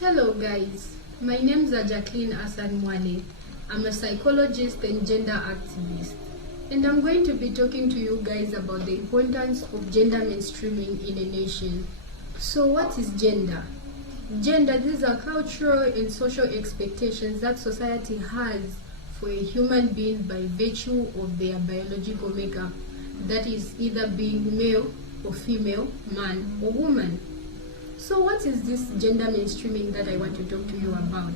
Hello guys, my name is Jacqueline Asan Mwale. I'm a psychologist and gender activist, and I'm going to be talking to you guys about the importance of gender mainstreaming in a nation. So what is gender? Gender, these are cultural and social expectations that society has for a human being by virtue of their biological makeup, that is either being male or female, man or woman. So what is this gender mainstreaming that I want to talk to you about?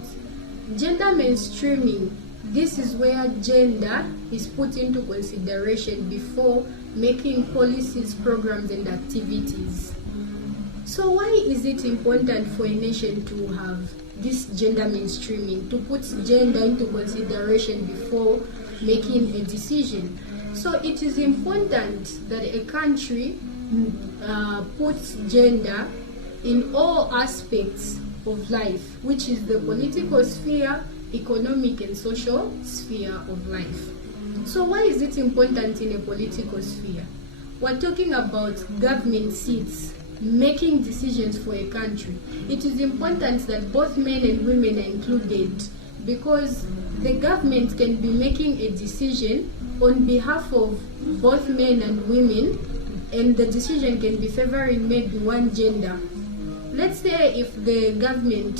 Gender mainstreaming, this is where gender is put into consideration before making policies, programs and activities. So why is it important for a nation to have this gender mainstreaming, to put gender into consideration before making a decision? So it is important that a country puts gender in all aspects of life, which is the political sphere, economic and social sphere of life. So why is it important in a political sphere? We're talking about government seats, making decisions for a country. It is important that both men and women are included, because the government can be making a decision on behalf of both men and women, and the decision can be favoring maybe one gender. Let's say if the government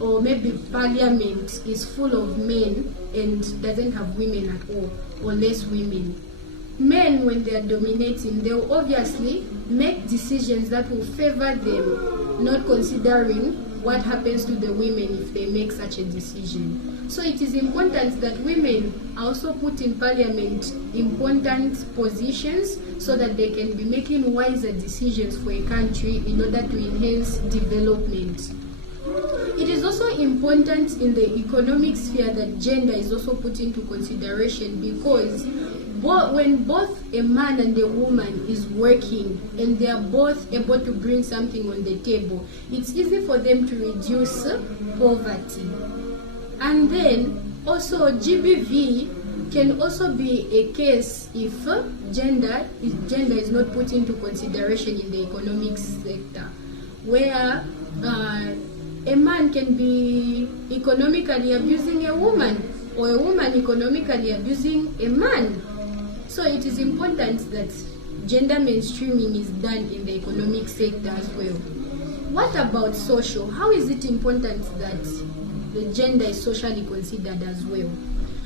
or maybe parliament is full of men and doesn't have women at all, or less women. Men, when they are dominating, they will obviously make decisions that will favor them, not considering what happens to the women if they make such a decision. So it is important that women are also put in parliament important positions so that they can be making wiser decisions for a country in order to enhance development. It is also important in the economic sphere that gender is also put into consideration, because when both a man and a woman is working and they are both able to bring something on the table, it's easy for them to reduce poverty. And then also GBV can also be a case if gender is not put into consideration in the economic sector, where a man can be economically abusing a woman, or a woman economically abusing a man. So it is important that gender mainstreaming is done in the economic sector as well. What about social? How is it important that the gender is socially considered as well?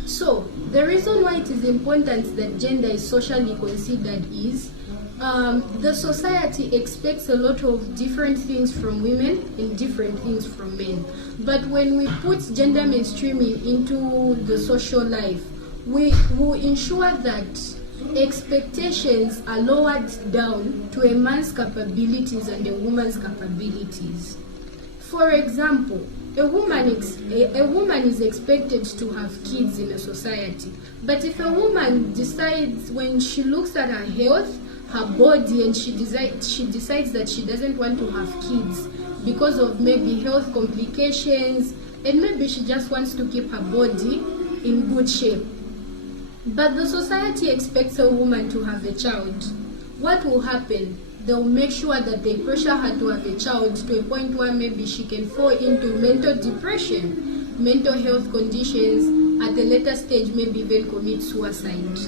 So the reason why it is important that gender is socially considered is the society expects a lot of different things from women and different things from men. But when we put gender mainstreaming into the social life, we will ensure that expectations are lowered down to a man's capabilities and a woman's capabilities. For example, a woman is expected to have kids in a society, but if a woman decides, when she looks at her health, her body, and she decides that she doesn't want to have kids because of maybe health complications, and maybe she just wants to keep her body in good shape, but the society expects a woman to have a child, what will happen? They'll make sure that they pressure her to have a child to a point where maybe she can fall into mental depression, mental health conditions, at a later stage maybe even commit suicide.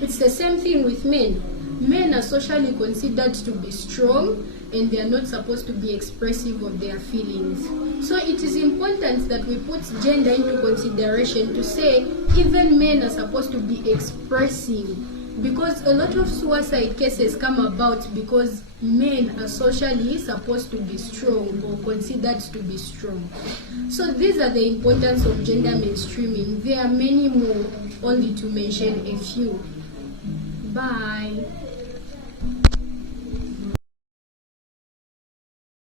It's the same thing with men. Men are socially considered to be strong, and they are not supposed to be expressive of their feelings. So it is important that we put gender into consideration to say even men are supposed to be expressing, because a lot of suicide cases come about because men are socially supposed to be strong or considered to be strong. So these are the importance of gender mainstreaming. There are many more, only to mention a few. Bye.